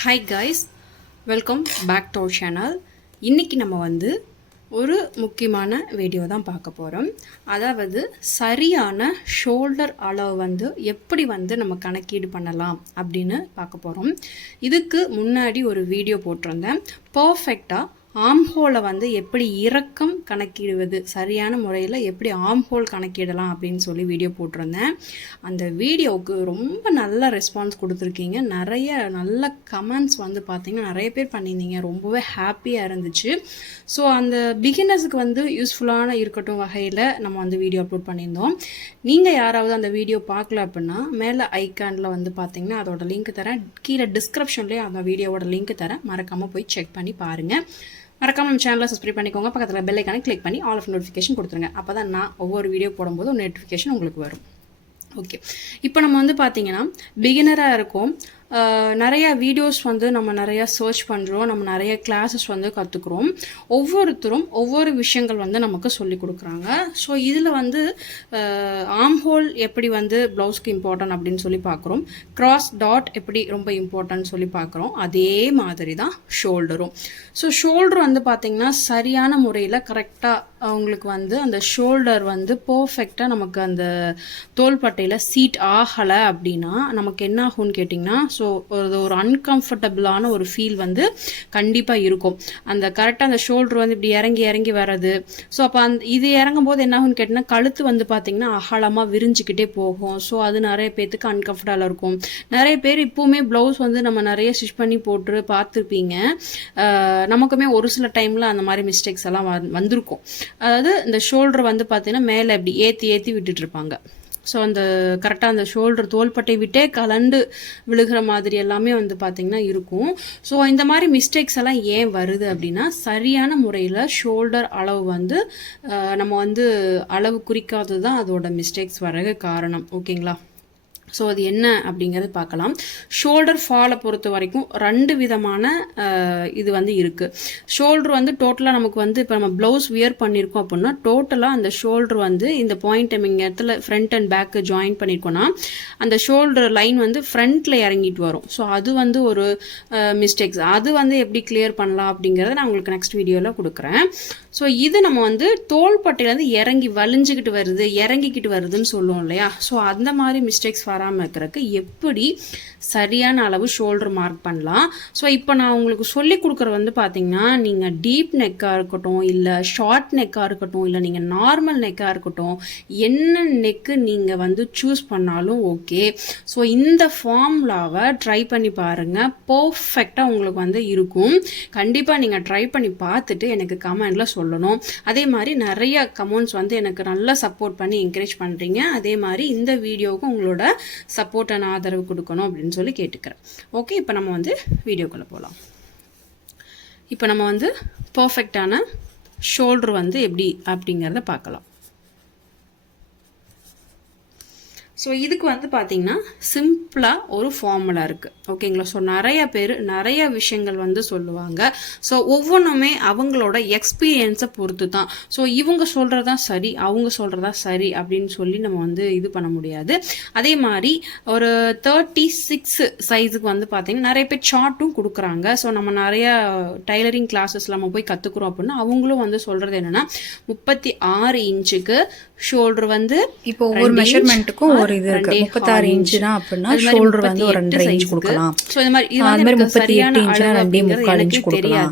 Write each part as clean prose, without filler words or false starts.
Hi guys, welcome back to our channel. இன்றைக்கி நம்ம ஒரு முக்கியமான வீடியோ தான் பார்க்க போகிறோம். அதாவது சரியான ஷோல்டர் அளவு எப்படி நம்ம கணக்கீடு பண்ணலாம் அப்படின்னு பார்க்க போகிறோம். இதுக்கு முன்னாடி ஒரு வீடியோ போட்டிருந்தேன். பர்ஃபெக்டாக ஆம்ஹோலை எப்படி இறக்கம் கணக்கிடுவது, சரியான முறையில் எப்படி ஆம்ஹோல் கணக்கிடலாம் அப்படின்னு சொல்லி வீடியோ போட்டிருந்தேன். அந்த வீடியோவுக்கு ரொம்ப நல்ல ரெஸ்பான்ஸ் கொடுத்துருக்கீங்க. நிறைய நல்ல கமெண்ட்ஸ் பார்த்தீங்கன்னா நிறைய பேர் பண்ணியிருந்தீங்க. ரொம்பவே ஹாப்பியாக இருந்துச்சு. ஸோ அந்த பிகினர்ஸுக்கு யூஸ்ஃபுல்லான இருக்கட்டும் வகையில் நம்ம வீடியோ அப்லோட் பண்ணியிருந்தோம். நீங்கள் யாராவது அந்த வீடியோ பார்க்கல அப்படின்னா மேலே ஐக்கானில் பார்த்தீங்கன்னா அதோட லிங்க் தரேன், கீழே டிஸ்கிரிப்ஷன்லேயே அந்த வீடியோவோட லிங்க் தரேன். மறக்காமல் போய் செக் பண்ணி பாருங்கள். மறக்காம நம்ம சேனலை சப்ஸ்கிரைப் பண்ணிக்கோங்க. பக்கத்தில் பெல் ஐக்கானை கிளிக் பண்ணி ஆல் ஆஃப் நோட்டிஃபிகேஷன் கொடுத்துருங்க. அப்போ தான் நான் ஒவ்வொரு வீடியோ போடும்போது ஒரு நோட்டிஃபிகேஷன் உங்களுக்கு வரும். ஓகே, இப்போ நம்ம பார்த்தீங்கன்னா பிகினராக இருக்கும். நிறையா வீடியோஸ் நம்ம நிறையா சர்ச் பண்ணுறோம், நம்ம நிறைய கிளாஸஸ் கற்றுக்குறோம். ஒவ்வொருத்தரும் ஒவ்வொரு விஷயங்கள் நமக்கு சொல்லி கொடுக்குறாங்க. ஸோ இதில் ஆம்ஹோல் எப்படி ப்ளவுஸ்க்கு இம்பார்ட்டன்ட் அப்படின்னு சொல்லி பார்க்குறோம். கிராஸ் டாட் எப்படி ரொம்ப இம்பார்ட்டன்ட் சொல்லி பார்க்குறோம். அதே மாதிரி தான் ஷோல்டரும். ஸோ ஷோல்டர் பார்த்திங்கன்னா சரியான முறையில் கரெக்டாக அவங்களுக்கு அந்த ஷோல்டர் பர்ஃபெக்டாக நமக்கு அந்த தோள்பட்டையில் சீட் ஆகலை அப்படின்னா நமக்கு என்ன ஆகும்னு கேட்டிங்கன்னா, ஸோ ஒரு அன்கம்ஃபர்டபுளான ஒரு ஃபீல் கண்டிப்பாக இருக்கும். அந்த கரெக்டாக அந்த ஷோல்டர் இப்படி இறங்கி இறங்கி வர்றது. ஸோ அப்போ இது இறங்கும் போது என்ன ஆகும்னு கேட்டிங்கன்னா, கழுத்து பார்த்திங்கன்னா அகலமாக விரிஞ்சிக்கிட்டே போகும். ஸோ அது நிறைய பேர்த்துக்கு அன்கம்ஃபர்டபுளாக இருக்கும். நிறைய பேர் இப்போவுமே ப்ளவுஸ் நம்ம நிறைய ஸ்டிச் பண்ணி போட்டு பார்த்துருப்பீங்க. நமக்குமே ஒரு சில டைமில் அந்த மாதிரி மிஸ்டேக்ஸ் எல்லாம் வந்திருக்கும். அதாவது இந்த ஷோல்டர் பார்த்தீங்கன்னா மேலே இப்படி ஏற்றி விட்டுட்டு இருப்பாங்க. ஸோ அந்த கரெக்டாக அந்த ஷோல்டர் தோள்பட்டை விட்டே கலண்டு விழுகிற மாதிரி எல்லாமே பார்த்திங்கன்னா இருக்கும். ஸோ இந்த மாதிரி மிஸ்டேக்ஸ் எல்லாம் ஏன் வருது அப்படின்னா, சரியான முறையில் ஷோல்டர் அளவு நம்ம அளவு குறிக்காதது தான் அதோட மிஸ்டேக்ஸ் வர காரணம். ஓகேங்களா? ஸோ அது என்ன அப்படிங்கிறது பார்க்கலாம். ஷோல்டர் ஃபாலை பொறுத்த வரைக்கும் ரெண்டு விதமான இது இருக்குது. ஷோல்டர் டோட்டலாக நமக்கு இப்போ நம்ம ப்ளவுஸ் வியர் பண்ணியிருக்கோம் அப்படின்னா டோட்டலாக அந்த ஷோல்டர் இந்த பாயிண்ட் இங்கே இடத்துல ஃப்ரண்ட் அண்ட் பேக்கு ஜாயின் பண்ணியிருக்கோன்னா அந்த ஷோல்டர் லைன் ஃப்ரண்ட்டில் இறங்கிட்டு வரும். ஸோ அது ஒரு மிஸ்டேக்ஸ். அது எப்படி கிளியர் பண்ணலாம் அப்படிங்கிறத நான் உங்களுக்கு நெக்ஸ்ட் வீடியோவில் கொடுக்குறேன். ஸோ இது நம்ம தோள்பட்டையிலேருந்து இறங்கி வலிஞ்சிக்கிட்டு வருது, இறங்கிக்கிட்டு வருதுன்னு சொல்லுவோம் இல்லையா? ஸோ அந்த மாதிரி மிஸ்டேக்ஸ் வராமல் இருக்கிறதுக்கு எப்படி சரியான அளவு ஷோல்டர் மார்க் பண்ணலாம். ஸோ இப்போ நான் உங்களுக்கு சொல்லி கொடுக்குறது பார்த்தீங்கன்னா, நீங்கள் டீப் நெக்காக இருக்கட்டும், இல்லை ஷார்ட் நெக்காக இருக்கட்டும், இல்லை நீங்கள் நார்மல் நெக்காக இருக்கட்டும், என்ன நெக்கு நீங்கள் சூஸ் பண்ணாலும் ஓகே. ஸோ இந்த ஃபார்முலாவை ட்ரை பண்ணி பாருங்கள். பர்ஃபெக்டாக உங்களுக்கு இருக்கும். கண்டிப்பாக நீங்கள் ட்ரை பண்ணி பார்த்துட்டு எனக்கு கமெண்டில் சொல்லணும். அதே மாதிரி நிறைய கமெண்ட்ஸ் எனக்கு நல்லா சப்போர்ட் பண்ணி என்கரேஜ் பண்ணுறீங்க. அதே மாதிரி இந்த வீடியோவுக்கு உங்களோட சப்போர்ட் அண்ட் ஆதரவு கொடுக்கணும் அப்படின்னு சொல்லி கேட்டுக்கிறேன். ஓகே, இப்போ நம்ம வீடியோக்குள்ளே போகலாம். இப்போ நம்ம பர்ஃபெக்டான ஷோல்டர் எப்படி அப்படிங்கிறத பார்க்கலாம். ஸோ இதுக்கு பார்த்தீங்கன்னா சிம்பிளாக ஒரு ஃபார்முலா இருக்குது. ஓகேங்களா? ஸோ நிறைய பேர் நிறைய விஷயங்கள் சொல்லுவாங்க. ஸோ ஒவ்வொன்றுமே அவங்களோட எக்ஸ்பீரியன்ஸை பொறுத்து தான். ஸோ இவங்க சொல்கிறதா சரி, அவங்க சொல்கிறதா சரி அப்படின்னு சொல்லி நம்ம இது பண்ண முடியாது. அதே மாதிரி ஒரு 36 சைஸுக்கு பார்த்தீங்கன்னா நிறைய பேர் சார்ட்டும் கொடுக்குறாங்க. ஸோ நம்ம நிறைய டைலரிங் கிளாஸஸ் நம்ம போய் கற்றுக்குறோம் அப்படின்னா அவங்களும் சொல்கிறது என்னென்னா 36 இன்ச்சுக்கு ஷோல்டர் இப்போ ஒவ்வொரு மெஷர்மெண்ட்டுக்கும் ஒரு இது இருக்கு. 36 இன்ச் தான் அப்படின்னா ஷோல்டர் ஒரு 2.5 இன்ச் கொடுக்கலாம். சோ இந்த மாதிரி 38 இன்ச்னா 2.4 இன்ச் கொடுக்கலாம்.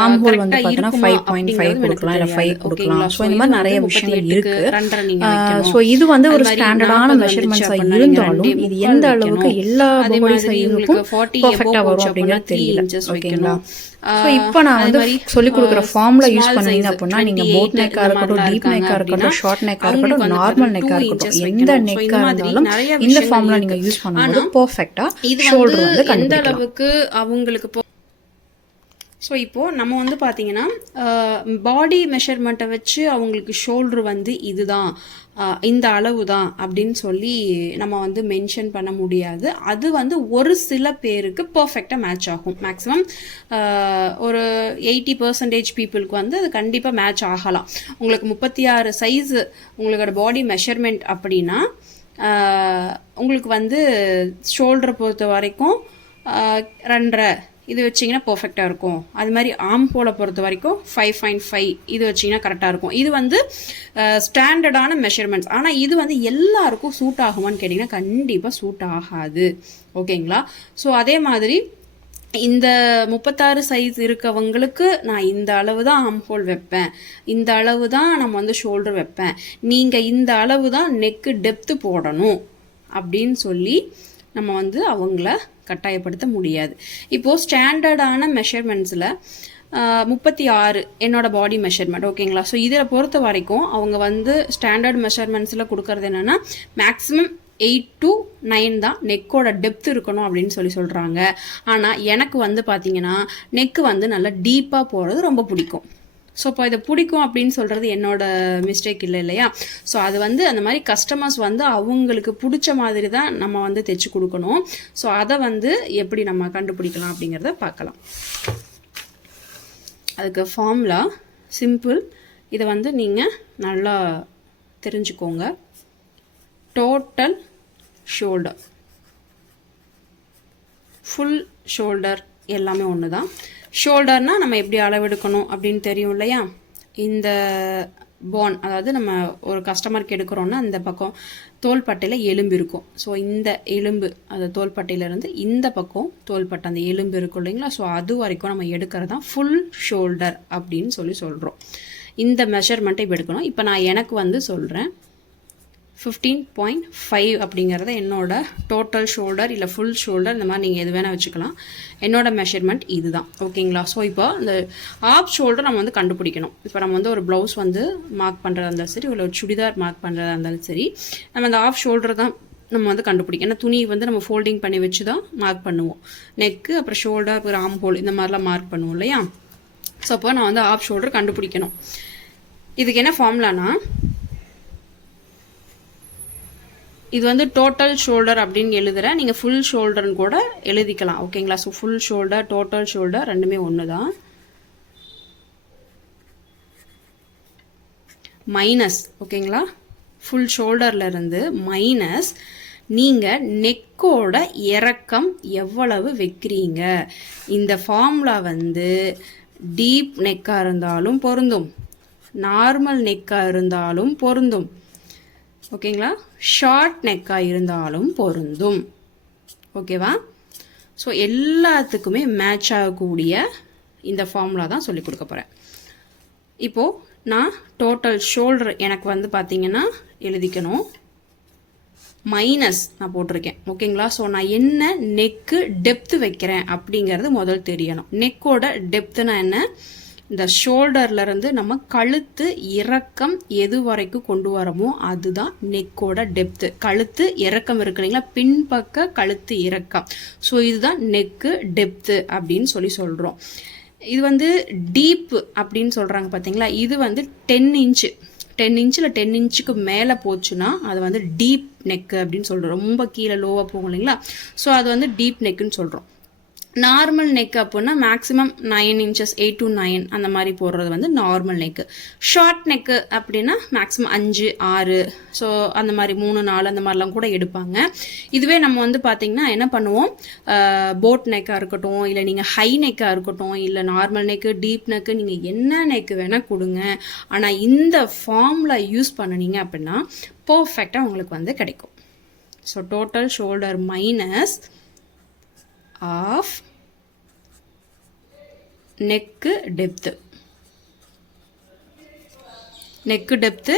ஆர்ம் ஹோல் பார்த்தா 5.5 கொடுக்கலாம், இல்ல 5 கொடுக்கலாம். சோ இந்த மாதிரி நிறைய விஷயங்கள் இருக்கு. சோ இது ஒரு ஸ்டாண்டர்டான மெஷர்மெண்ட்ஸா இருந்தாலும் இது எந்த அளவுக்கு எல்லா பாடி சைஸுக்கும் பெர்ஃபெக்ட்டா வரும் அப்படிங்கிறது தெரியல. ஓகேங்களா? ஸோ இப்போ நான் சொல்லிக் கொடுக்குற ஃபார்முலா யூஸ் பண்ணுவீங்க அப்படின்னா நீங்கள் போட் நெக்காக இருக்கட்டும், டீப் நெக்காக இருக்கட்டும், ஷார்ட் நெக்காக இருக்கட்டும், நார்மல் நெக்காக இருக்கட்டும், எந்த நெக்காக இருந்தாலும் இந்த ஃபார்முலா நீங்கள் யூஸ் பண்ணும்போது பர்ஃபெக்டாக ஷோல்டர் எந்த அளவுக்கு அவங்களுக்கு. ஸோ இப்போது நம்ம பார்த்தீங்கன்னா பாடி மெஷர்மெண்ட்டை வச்சு அவங்களுக்கு ஷோல்டர் இதுதான், இந்த அளவு தான் அப்படின்னு சொல்லி நம்ம மென்ஷன் பண்ண முடியாது. அது ஒரு சில பேருக்கு பர்ஃபெக்டாக மேட்ச் ஆகும். மேக்ஸிமம் ஒரு 80% பீப்புளுக்கு அது கண்டிப்பாக மேட்ச் ஆகலாம். உங்களுக்கு 36 சைஸு உங்களோட பாடி மெஷர்மெண்ட் அப்படின்னா உங்களுக்கு ஷோல்டரை பொறுத்த வரைக்கும் 2.5 இது வச்சிங்கன்னா பர்ஃபெக்டாக இருக்கும். அது மாதிரி ஆம் ஹோலை பொறுத்த வரைக்கும் 5.5 இது வச்சிங்கன்னா கரெக்டாக இருக்கும். இது வந்து ஸ்டாண்டர்டான மெஷர்மெண்ட்ஸ். ஆனால் இது வந்து எல்லாருக்கும் சூட் ஆகுமான்னு கேட்டிங்கன்னா கண்டிப்பாக சூட் ஆகாது. ஓகேங்களா? ஸோ அதே மாதிரி இந்த 36 சைஸ் இருக்கவங்களுக்கு நான் இந்த அளவு தான் ஆம் ஹோல் வைப்பேன், இந்த அளவு தான் நம்ம வந்து ஷோல்டர் வைப்பேன், நீங்கள் இந்த அளவு தான் நெக்கு டெப்த்து போடணும் அப்படின்னு சொல்லி நம்ம வந்து அவங்கள கட்டாயப்படுத்த முடியாது. இப்போது ஸ்டாண்டர்டான மெஷர்மெண்ட்ஸில் 36 என்னோட பாடி மெஷர்மெண்ட். ஓகேங்களா? ஸோ இதில் பொறுத்த வரைக்கும் அவங்க வந்து ஸ்டாண்டர்ட் மெஷர்மெண்ட்ஸில் கொடுக்கறது என்னென்னா மேக்ஸிமம் 8 to 9 தான் நெக்கோட டெப்த் இருக்கணும் அப்படின்னு சொல்கிறாங்க. ஆனால் எனக்கு வந்து பார்த்தீங்கன்னா நெக்கு வந்து நல்லா டீப்பாக போகிறது ரொம்ப பிடிக்கும். ஸோ இப்போ இதை பிடிக்கும் அப்படின்னு சொல்கிறது என்னோட மிஸ்டேக் இல்லை இல்லையா? ஸோ அது வந்து அந்த மாதிரி கஸ்டமர்ஸ் வந்து அவங்களுக்கு பிடிச்ச மாதிரி தான் நம்ம வந்து தைச்சி கொடுக்கணும். ஸோ அதை வந்து எப்படி நம்ம கண்டுபிடிக்கலாம் அப்படிங்கிறத பார்க்கலாம். அதுக்கு ஃபார்முலா சிம்பிள். இதை வந்து நீங்கள் நல்லா தெரிஞ்சுக்கோங்க. டோட்டல் ஷோல்டர், ஃபுல் ஷோல்டர் எல்லாமே ஒன்று தான். ஷோல்டர்னால் நம்ம எப்படி அளவெடுக்கணும் அப்படின்னு தெரியும் இல்லையா? இந்த போன், அதாவது நம்ம ஒரு கஸ்டமருக்கு எடுக்கிறோன்னா இந்த பக்கம் தோள்பட்டையில் எலும்பு இருக்கும். ஸோ இந்த எலும்பு, அந்த தோள்பட்டையிலேருந்து இந்த பக்கம் தோள்பட்டை அந்த எலும்பு இருக்கும் இல்லைங்களா? ஸோ அது வரைக்கும் நம்ம எடுக்கிறது தான் ஃபுல் ஷோல்டர் அப்படின்னு சொல்கிறோம். இந்த மெஷர்மெண்ட்டை இப்போ எடுக்கணும். இப்போ நான் எனக்கு வந்து சொல்கிறேன் 15.5 அப்படிங்கிறத என்னோட டோட்டல் ஷோல்டர் இல்லை ஃபுல் ஷோல்டர், இந்த மாதிரி நீங்கள் எது வேணால் வச்சுக்கலாம். என்னோட மெஷர்மெண்ட் இது தான். ஓகேங்களா? ஸோ இப்போ இந்த ஆஃப் ஷோல்டர் நம்ம வந்து கண்டுபிடிக்கணும். இப்போ நம்ம வந்து ஒரு ப்ளவுஸ் வந்து மார்க் பண்ணுறதா இருந்தாலும் சரி, ஒரு சுடிதார் மார்க் பண்ணுறதா இருந்தாலும் சரி, நம்ம அந்த ஆஃப் ஷோல்டர் தான் நம்ம வந்து கண்டுபிடிக்கணும். ஏன்னா துணி வந்து நம்ம ஃபோல்டிங் பண்ணி வச்சு தான் மார்க் பண்ணுவோம். நெக்கு, அப்புறம் ஷோல்டர், அப்புறம் ஆம் ஹோல், இந்த மாதிரிலாம் மார்க் பண்ணுவோம் இல்லையா? ஸோ அப்போ நான் வந்து ஆஃப் ஷோல்டர் கண்டுபிடிக்கணும். இதுக்கு என்ன ஃபார்முலானா, இது வந்து டோட்டல் ஷோல்டர் அப்படின்னு எழுதுகிறேன். நீங்கள் ஃபுல் ஷோல்டர்னு கூட எழுதிக்கலாம். ஓகேங்களா? So full shoulder, total shoulder ரெண்டுமே ஒன்று தான். மைனஸ், ஓகேங்களா, ஃபுல் ஷோல்டர்லேருந்து மைனஸ் நீங்கள் நெக்கோட இறக்கம் எவ்வளவு வைக்கிறீங்க. இந்த ஃபார்முலா வந்து டீப் நெக்காக இருந்தாலும் பொருந்தும், நார்மல் நெக்காக இருந்தாலும் பொருந்தும். ஓகேங்களா? ஷார்ட் நெக்காக இருந்தாலும் பொருந்தும். ஓகேவா? ஸோ எல்லாத்துக்குமே மேட்ச் ஆகக்கூடிய இந்த ஃபார்முலா தான் சொல்லி கொடுக்க போகிறேன். இப்போது நான் டோட்டல் ஷோல்டர் எனக்கு வந்து பார்த்திங்கன்னா எழுதிக்கணும். மைனஸ் நான் போட்டிருக்கேன். ஓகேங்களா? ஸோ நான் என்ன நெக்கு டெப்த்து வைக்கிறேன் அப்படிங்கிறது முதல் தெரியணும். நெக்கோட டெப்த்துனா என்ன? இந்த ஷோல்டர்லேருந்து நம்ம கழுத்து இறக்கம் எது வரைக்கும் கொண்டு வரமோ அதுதான் நெக்கோட டெப்த்து. கழுத்து இறக்கம் இருக்கு இல்லைங்களா? பின்பக்க கழுத்து இறக்கம். ஸோ இதுதான் நெக்கு டெப்த்து அப்படின்னு சொல்கிறோம். இது வந்து டீப் அப்படின்னு சொல்கிறாங்க பார்த்தீங்களா? இது வந்து 10 இன்ச்சு, 10 இன்ச்சில் 10 இன்ச்சுக்கு மேலே போச்சுன்னா அது வந்து டீப் நெக்கு அப்படின்னு சொல்கிறோம். ரொம்ப கீழே லோவாக போகும் இல்லைங்களா? ஸோ அது வந்து டீப் நெக்குன்னு சொல்கிறோம். நார்மல் நெக் அப்படின்னா மேக்ஸிமம் 9 inches, 8 to 9 அந்த மாதிரி போடுறது வந்து நார்மல் நெக்கு. ஷார்ட் நெக்கு அப்படின்னா மேக்ஸிமம் 5, 6, ஸோ அந்த மாதிரி 3, 4 அந்த மாதிரிலாம் கூட எடுப்பாங்க. இதுவே நம்ம வந்து பார்த்திங்கன்னா என்ன பண்ணுவோம், போட் நெக்காக இருக்கட்டும், இல்லை நீங்கள் ஹை நெக்காக இருக்கட்டும், இல்லை நார்மல் நெக்கு, டீப் நெக்கு, நீங்கள் என்ன நெக்கு வேணால் கொடுங்க. ஆனால் இந்த ஃபார்முலா யூஸ் பண்ணினீங்க அப்படின்னா பர்ஃபெக்டாக உங்களுக்கு வந்து கிடைக்கும். So total shoulder minus half neck depth. Neck depth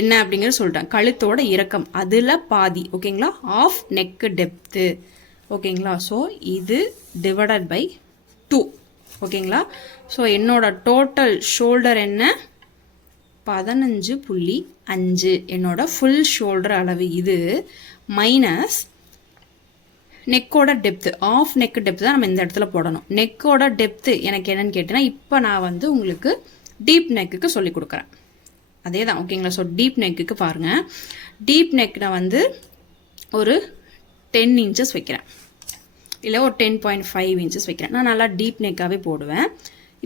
என்ன அப்படிங்கிறது சொல்லிட்டேன். கழுத்தோட இறக்கம் அதில் பாதி. ஓகேங்களா? Half neck depth. ஓகேங்களா? ஸோ இது டிவைடட் பை 2. ஓகேங்களா? ஸோ என்னோட டோட்டல் ஷோல்டர் என்ன? 15.5 என்னோட ஃபுல் ஷோல்டர் அளவு இது. மைனஸ் நெக்கோட டெப்த்து, ஆஃப் நெக் டெப்த்து தான் நம்ம இந்த இடத்துல போடணும். நெக்கோட டெப்த்து எனக்கு என்னன்னு கேட்டேன்னா, இப்போ நான் வந்து உங்களுக்கு டீப் நெக்குக்கு சொல்லி கொடுக்குறேன். அதே தான். ஓகேங்களா? ஸோ டீப் நெக்குக்கு பாருங்கள். டீப் நெக் நான் வந்து ஒரு 10 inches வைக்கிறேன், இல்லை ஒரு 10.5 inches வைக்கிறேன். நான் நல்லா டீப் நெக்காகவே போடுவேன்.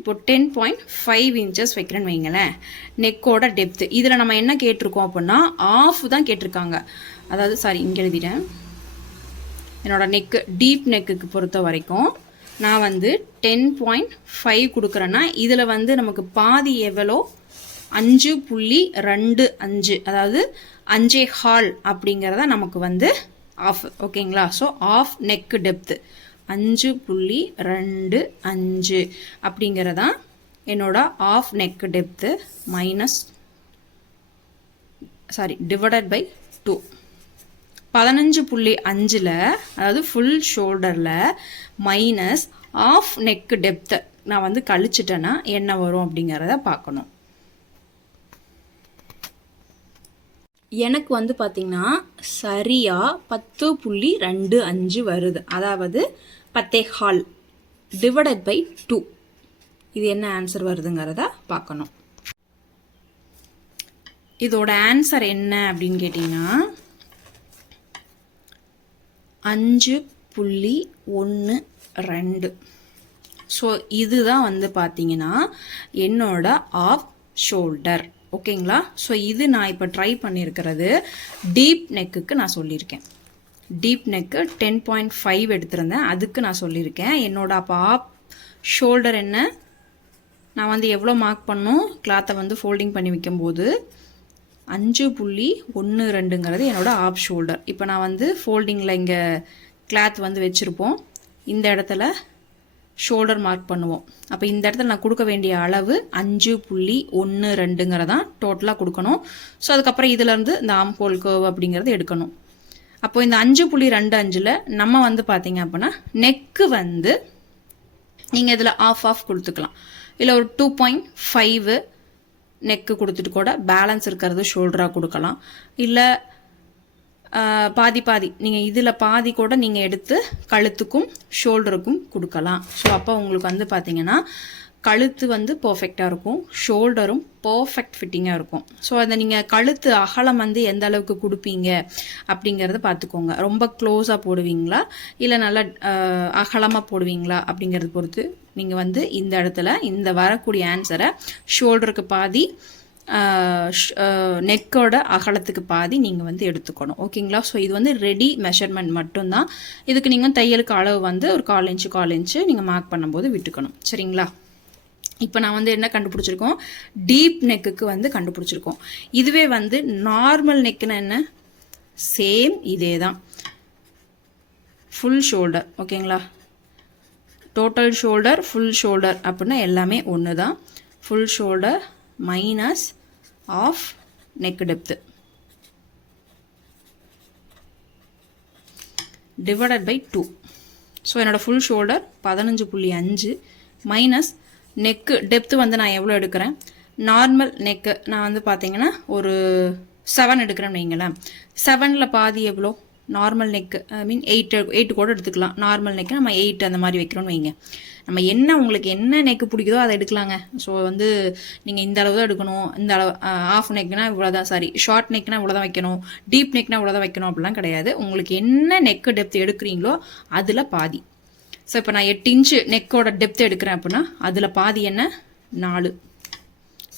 இப்போ 10.5 inches வைக்கிறேன்னு வைங்களேன். நெக்கோட டெப்த்து இதில் நம்ம என்ன கேட்டிருக்கோம் அப்படின்னா ஆஃப் தான் கேட்டிருக்காங்க. அதாவது சாரி, இங்கே எழுதிட்டேன். என்னோட நெக்கு டீப் நெக்குக்கு பொறுத்த வரைக்கும் நான் வந்து 10.5 கொடுக்குறேன்னா இதில் வந்து நமக்கு பாதி எவ்வளோ 5.25 அதாவது 5.25 அப்படிங்கிறத நமக்கு வந்து ஆஃப். ஓகேங்களா? ஸோ ஆஃப் நெக் டெப்த்து 5.25 அப்படிங்கிறதான் என்னோட half neck depth divided by 2. 15.5ல் அதாவது ஃபுல் ஷோல்டரில் மைனஸ் ஆஃப் நெக் டெப்த்தை நான் வந்து கழிச்சிட்டேன்னா என்ன வரும் அப்படிங்கிறத பார்க்கணும். எனக்கு வந்து பார்த்திங்கன்னா சரியாக 10.25 வருது. அதாவது 10.25 டிவைடட் பை 2. இது என்ன ஆன்சர் வருதுங்கிறத பார்க்கணும். இதோட ஆன்சர் என்ன அப்படின்னு கேட்டிங்கன்னா 5.12. ஸோ இதுதான் வந்து பார்த்தீங்கன்னா என்னோட ஆஃப் ஷோல்டர். ஓகேங்களா? ஸோ இது நான் இப்போ ட்ரை பண்ணியிருக்கிறது டீப் நெக்குக்கு நான் சொல்லியிருக்கேன். டீப் நெக்கு 10.5 எடுத்திருந்தேன், அதுக்கு நான் சொல்லியிருக்கேன். என்னோட அப்போ ஆஃப் ஷோல்டர் என்ன, நான் வந்து எவ்வளோ மார்க் பண்ணோம் கிளாத்தை வந்து ஃபோல்டிங் பண்ணி வைக்கும்போது 5.12ங்கிறது என்னோட ஆஃப் ஷோல்டர். இப்போ நான் வந்து ஃபோல்டிங்கில் இங்கே கிளாத் வந்து வச்சுருப்போம், இந்த இடத்துல ஷோல்டர் மார்க் பண்ணுவோம். அப்போ இந்த இடத்துல நான் கொடுக்க வேண்டிய அளவு 5.12ங்கிறதான் டோட்டலாக கொடுக்கணும். ஸோ அதுக்கப்புறம் இதிலேருந்து இந்த ஆம் ஹோல் கர்வ் அப்படிங்கிறது எடுக்கணும். அப்போது இந்த 5.25ல் நம்ம வந்து பார்த்தீங்க அப்படின்னா நெக்கு வந்து நீங்கள் இதில் ஆஃப் கொடுத்துக்கலாம். இல்லை ஒரு 2.5 நெக்கு கொடுத்துட்டு கூட பேலன்ஸ் இருக்கிறது ஷோல்டராக கொடுக்கலாம். இல்லை பாதி நீங்கள் இதில் பாதி கூட நீங்கள் எடுத்து கழுத்துக்கும் ஷோல்டருக்கும் கொடுக்கலாம். ஸோ அப்போ உங்களுக்கு வந்து பார்த்தீங்கன்னா கழுத்து வந்து பர்ஃபெக்டாக இருக்கும், ஷோல்டரும் பர்ஃபெக்ட் ஃபிட்டிங்காக இருக்கும். ஸோ அதை நீங்கள் கழுத்து அகலம் வந்து எந்த அளவுக்கு கொடுப்பீங்க அப்படிங்கிறத பார்த்துக்கோங்க. ரொம்ப க்ளோஸாக போடுவீங்களா இல்லை நல்லா அகலமாக போடுவீங்களா அப்படிங்கிறத பொறுத்து நீங்கள் வந்து இந்த இடத்துல இந்த வரக்கூடிய ஆன்சரை ஷோல்டருக்கு பாதி நெக்கோட அகலத்துக்கு பாதி நீங்கள் வந்து எடுத்துக்கணும். ஓகேங்களா? ஸோ இது வந்து ரெடி மெஷர்மெண்ட் மட்டும்தான். இதுக்கு நீங்கள் தையலுக்கு அளவு வந்து ஒரு 1/4 இன்ச்சு நீங்கள் மார்க் பண்ணும்போது விட்டுக்கணும். சரிங்களா? இப்போ நான் வந்து என்ன கண்டுபிடிச்சிருக்கோம், டீப் நெக்குக்கு வந்து கண்டுபிடிச்சிருக்கோம். இதுவே வந்து நார்மல் நெக்குன்னா என்ன, சேம் இதே தான், ஃபுல் ஷோல்டர். ஓகேங்களா? டோட்டல் ஷோல்டர் ஃபுல் ஷோல்டர் அப்படின்னா எல்லாமே ஒன்று தான். Full shoulder minus of neck depth divided by 2. So என்னோடய full shoulder 15.5 minus neck depth வந்து நான் எவ்வளோ எடுக்கிறேன், நார்மல் நெக்கு நான் வந்து பார்த்தீங்கன்னா ஒரு 7 எடுக்கிறேன்னு வைங்களேன். 7ல் பாதி எவ்வளோ, நார்மல் நெக்கு ஐ மீன் 8 கூட எடுத்துக்கலாம். நார்மல் நெக்கு நம்ம 8 அந்த மாதிரி வைக்கிறோன்னு வைங்க. நம்ம என்ன உங்களுக்கு என்ன நெக்கு பிடிக்குதோ அதை எடுக்கலாங்க. ஸோ வந்து நீங்கள் இந்த அளவு தான் எடுக்கணும், இந்த அளவு ஆஃப் நெக்னா இவ்வளோ தான், சாரி ஷார்ட் நெக்னா இவ்வளோ தான் வைக்கணும், டீப் நெக்னா இவ்வளோ தான் வைக்கணும் அப்படிலாம் கிடையாது. உங்களுக்கு என்ன நெக்கு டெப்த் எடுக்கிறீங்களோ அதில் பாதி. ஸோ இப்போ நான் 8 இன்ச்சு நெக்கோட டெப்த் எடுக்கிறேன் அப்படின்னா அதில் பாதி என்ன 4.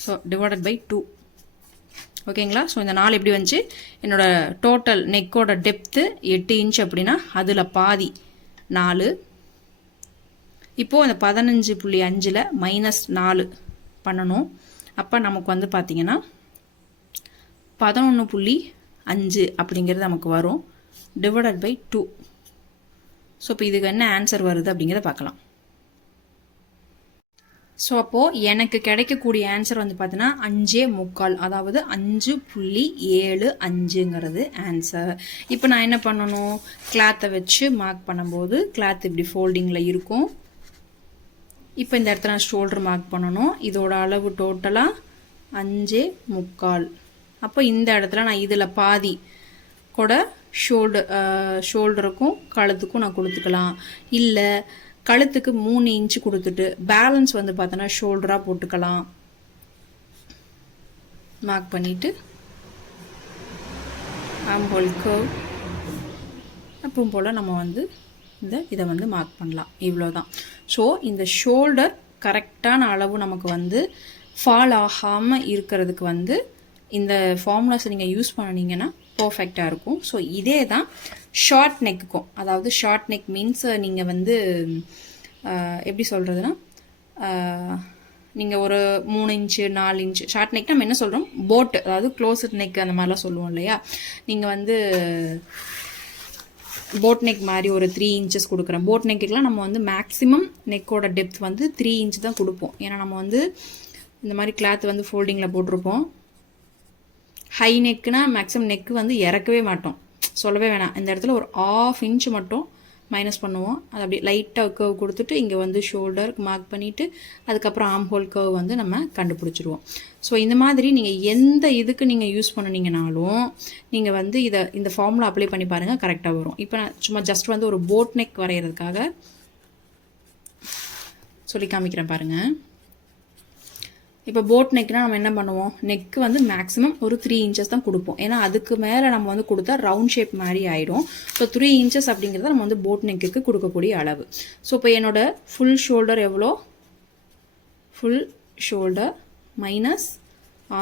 So divided by 2. ஓகேங்களா? ஸோ இந்த 4 எப்படி வந்துச்சு, என்னோட டோட்டல் நெக்கோட டெப்த்து 8 இன்ச் அப்படின்னா அதில் பாதி 4. இப்போது அந்த 15.5ல் -4 பண்ணணும். அப்போ நமக்கு வந்து பார்த்திங்கன்னா 11.5 அப்படிங்கிறது நமக்கு வரும், டிவைடட் பை 2. ஸோ இப்போ இதுக்கு என்ன ஆன்சர் வருது அப்படிங்கிறத பார்க்கலாம். ஸோ அப்போது எனக்கு கிடைக்கக்கூடிய ஆன்சர் வந்து பார்த்தீங்கன்னா 5.25, அதாவது 5.75ங்கிறது ஆன்சர். இப்போ நான் என்ன பண்ணணும், கிளாத்தை வச்சு மார்க் பண்ணும்போது கிளாத் இப்படி ஃபோல்டிங்கில் இருக்கும். இப்போ இந்த இடத்துல நான் ஷோல்டர் மார்க் பண்ணணும். இதோட அளவு டோட்டலாக 5.25. அப்போ இந்த இடத்துல நான் இதில் பாதி கூட ஷோல்டருக்கும் கழுத்துக்கும் நான் கொடுத்துக்கலாம். இல்லை கழுத்துக்கு 3 இன்ச்சு கொடுத்துட்டு பேலன்ஸ் வந்து பார்த்தோன்னா ஷோல்டராக போட்டுக்கலாம். மார்க் பண்ணிவிட்டு ஆம்போல் கர்வ் அப்பவும் போல் நம்ம வந்து இதை வந்து மார்க் பண்ணலாம். இவ்வளோ தான். ஸோ இந்த ஷோல்டர் கரெக்டான அளவு நமக்கு வந்து ஃபால் ஆகாமல் இருக்கிறதுக்கு வந்து இந்த ஃபார்முலாஸை நீங்கள் யூஸ் பண்ணினீங்கன்னா பர்ஃபெக்டாக இருக்கும். ஸோ இதே தான் ஷார்ட் நெக்குக்கும். அதாவது ஷார்ட் நெக் மீன்ஸ் நீங்கள் வந்து எப்படி சொல்கிறதுனா, நீங்கள் ஒரு 3 இன்ச்சு 4 இன்ச்சு ஷார்ட் நெக் நம்ம என்ன சொல்கிறோம், போட்டு, அதாவது க்ளோஸ்ட் நெக் அந்த மாதிரிலாம் சொல்லுவோம் இல்லையா. நீங்கள் வந்து போட் நெக் மாதிரி ஒரு 3 இன்ச்சஸ் கொடுக்குறேன். போட் நெக்குக்கெலாம் நம்ம வந்து மேக்ஸிமம் நெக்கோட டெப்த் வந்து 3 இன்ச் தான் கொடுப்போம். ஏன்னா நம்ம வந்து இந்த மாதிரி கிளாத் வந்து ஃபோல்டிங்கில் போட்டிருப்போம். ஹை நெக்குனா மேக்ஸிமம் நெக்கு வந்து இறக்கவே மாட்டோம், சொல்லவே வேணாம். இந்த இடத்துல ஒரு 1/2 இன்ச் மட்டும் மைனஸ் பண்ணுவோம். அது அப்படியே லைட்டாக கர்வ் கொடுத்துட்டு இங்கே வந்து ஷோல்டருக்கு மார்க் பண்ணிவிட்டு அதுக்கப்புறம் ஆர்ம் ஹோல் கர்வ் வந்து நம்ம கண்டுபிடிச்சிடுவோம். ஸோ இந்த மாதிரி நீங்கள் எந்த இதுக்கு நீங்கள் யூஸ் பண்ணினீங்கனாலும் நீங்கள் வந்து இந்த ஃபார்முலா அப்ளை பண்ணி பாருங்கள், கரெக்டாக வரும். இப்போ நான் சும்மா ஜஸ்ட் வந்து ஒரு போட் நெக் வரைகிறதுக்காக சொல்லி காமிக்கிறேன் பாருங்கள். இப்போ போட் நெக்னா நம்ம என்ன பண்ணுவோம், நெக்கு வந்து மேக்ஸிமம் ஒரு 3 இன்ச்சஸ் தான் கொடுப்போம். ஏன்னா அதுக்கு மேலே நம்ம வந்து கொடுத்தா ரவுண்ட் ஷேப் மாதிரி ஆகிடும். ஸோ 3 இன்ச்சஸ் அப்படிங்கிறத நம்ம வந்து போட் நெக்குக்கு கொடுக்கக்கூடிய அளவு. ஸோ இப்போ என்னோட ஃபுல் ஷோல்டர் எவ்வளோ, full shoulder minus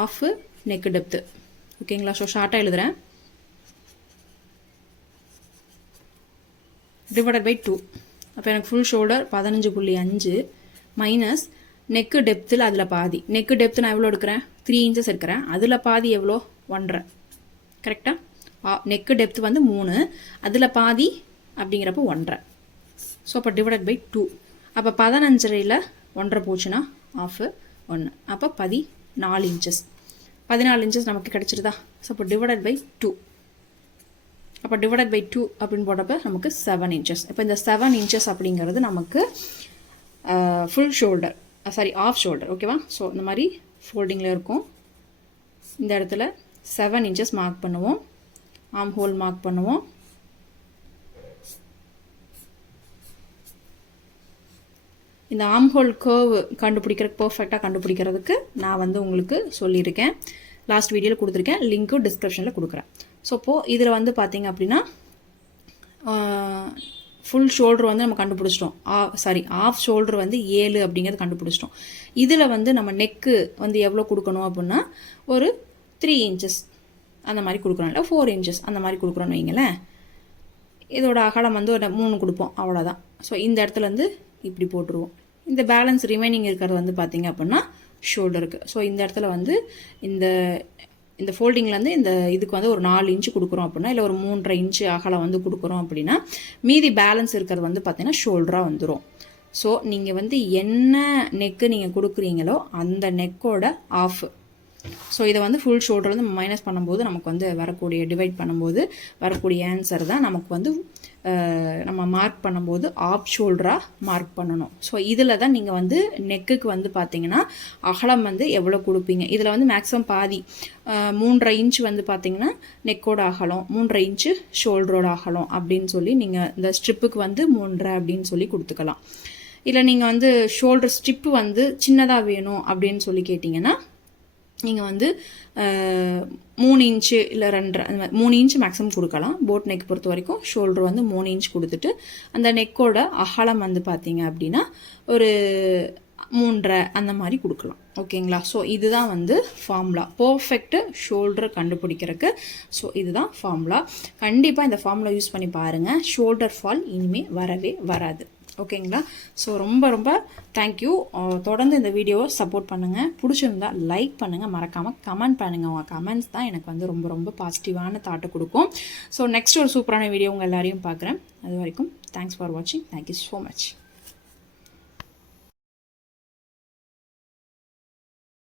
half neck depth. ஓகேங்களா. ஸோ ஷார்ட்டாக எழுதுகிறேன். Divided by 2. அப்போ எனக்கு ஃபுல் ஷோல்டர் 15.5 மைனஸ் நெக்கு டெப்த்தில் அதில் பாதி. நெக்கு டெப்த்து நான் எவ்வளோ எடுக்கிறேன், 3 இன்ச்சஸ் எடுக்கிறேன். அதில் பாதி எவ்வளோ, 1.5. கரெக்டாக. நெக்கு டெப்த்து வந்து 3, அதில் பாதி அப்படிங்கிறப்போ 1.5. ஸோ அப்போ டிவைடட் பை 2. அப்போ 15.5ல் 1.5 போச்சுன்னா ஆஃபு 1. அப்போ 14 இன்ச்சஸ். 14 இன்ச்சஸ் நமக்கு கிடச்சிருதா. ஸோ அப்போ டிவைடட் பை 2. அப்போ டிவைடட் பை 2 அப்படின்னு போட்டப்போ நமக்கு 7 இன்ச்சஸ். இப்போ இந்த 7 இன்ச்சஸ் அப்படிங்கிறது நமக்கு full shoulder, sorry half shoulder. ஓகேவா. ஸோ இந்த மாதிரி ஃபோல்டிங்கில் இருக்கும். இந்த இடத்துல 7 இன்ச்சஸ் மார்க் பண்ணுவோம். ஆர்ம் ஹோல் மார்க் பண்ணுவோம். இந்த ஆர்ம் ஹோல் கர்வ் பர்ஃபெக்டாக கண்டுபிடிக்கிறதுக்கு நான் வந்து உங்களுக்கு சொல்லியிருக்கேன், லாஸ்ட் வீடியோவில் கொடுத்துருக்கேன், லிங்க்கும் டிஸ்கிரிப்ஷனில் கொடுக்குறேன். ஸோ இப்போது இதில் வந்து பார்த்தீங்க அப்படின்னா ஃபுல் ஷோல்டர் வந்து நம்ம கண்டுபிடிச்சிட்டோம். ஆஃப் ஷோல்டர் வந்து 7 அப்படிங்கிறது கண்டுபிடிச்சிட்டோம். இதில் வந்து நம்ம நெக்கு வந்து எவ்வளோ கொடுக்கணும் அப்படின்னா ஒரு 3 இன்ச்சஸ் அந்த மாதிரி கொடுக்குறோம், இல்லை 4 இன்ச்சஸ் அந்த மாதிரி கொடுக்குறோன்னு வைங்களேன். இதோட அகலம் வந்து ஒரு 3 கொடுப்போம், அவ்வளோதான். ஸோ இந்த இடத்துல வந்து இப்படி போட்டுருவோம். இந்த பேலன்ஸ் ரிமைனிங் இருக்கிறது வந்து பார்த்திங்க அப்படின்னா ஷோல்டருக்கு. ஸோ இந்த இடத்துல வந்து இந்த ஃபோல்டிங்லேருந்து இந்த இதுக்கு வந்து ஒரு 4 இன்ச்சு கொடுக்குறோம் அப்படின்னா, இல்லை ஒரு 3.5 இன்ச்சு அகலம் வந்து கொடுக்குறோம் அப்படின்னா, மீதி பேலன்ஸ் இருக்கிறது வந்து பார்த்திங்கன்னா ஷோல்டராக வந்துடும். ஸோ நீங்கள் வந்து என்ன நெக்கு நீங்கள் கொடுக்குறீங்களோ அந்த நெக்கோட ஆஃப். ஸோ இதை வந்து ஃபுல் ஷோல்டர் வந்து மைனஸ் பண்ணும்போது நமக்கு வந்து டிவைட் பண்ணும்போது வரக்கூடிய ஆன்சர் தான் நமக்கு வந்து நம்ம மார்க் பண்ணும்போது ஆஃப் ஷோல்டராக மார்க் பண்ணணும். ஸோ இதில் தான் நீங்கள் வந்து நெக்குக்கு வந்து பார்த்தீங்கன்னா அகலம் வந்து எவ்வளோ கொடுப்பீங்க. இதில் வந்து மேக்ஸிமம் பாதி 3.5 இன்ச்சு வந்து பார்த்தீங்கன்னா நெக்கோட அகலம், 3.5 இன்ச்சு ஷோல்டரோட அகலம் அப்படின்னு சொல்லி நீங்கள் இந்த ஸ்ட்ரிப்புக்கு வந்து 3.5 அப்படின்னு சொல்லி கொடுத்துக்கலாம். இல்லை நீங்கள் வந்து ஷோல்டர் ஸ்ட்ரிப்பு வந்து சின்னதாக வேணும் அப்படின்னு சொல்லி கேட்டிங்கன்னா நீங்கள் வந்து 3 இன்ச்சு இல்லை 2.5 அந்த மாதிரி 3 இன்ச்சு மேக்ஸிமம் கொடுக்கலாம். போட் நெக் பொறுத்த வரைக்கும் ஷோல்டர் வந்து 3 இன்ச் கொடுத்துட்டு அந்த நெக்கோட அகலம் வந்து பார்த்தீங்க அப்படின்னா ஒரு 3.5 அந்த மாதிரி கொடுக்கலாம். ஓகேங்களா. ஸோ இதுதான் வந்து ஃபார்முலா, பர்ஃபெக்ட் ஷோல்டர் கண்டுபிடிக்கிறதுக்கு. ஸோ இதுதான் ஃபார்முலா. கண்டிப்பாக இந்த ஃபார்முலா யூஸ் பண்ணி பாருங்கள், ஷோல்டர் ஃபால் இனிமேல் வரவே வராது. ஓகேங்களா. ஸோ ரொம்ப ரொம்ப தேங்க்யூ. தொடர்ந்து இந்த வீடியோவை சப்போர்ட் பண்ணுங்கள். பிடிச்சிருந்தா லைக் பண்ணுங்கள், மறக்காமல் கமெண்ட் பண்ணுங்கள். உங்கள் கமெண்ட்ஸ் தான் எனக்கு வந்து ரொம்ப ரொம்ப பாசிட்டிவான தாட்டை கொடுக்கும். ஸோ நெக்ஸ்ட் ஒரு சூப்பரான வீடியோ உங்கள் எல்லாரையும் பார்க்குறேன். அது வரைக்கும் தேங்க்ஸ் ஃபார் வாட்சிங். Thank you so much.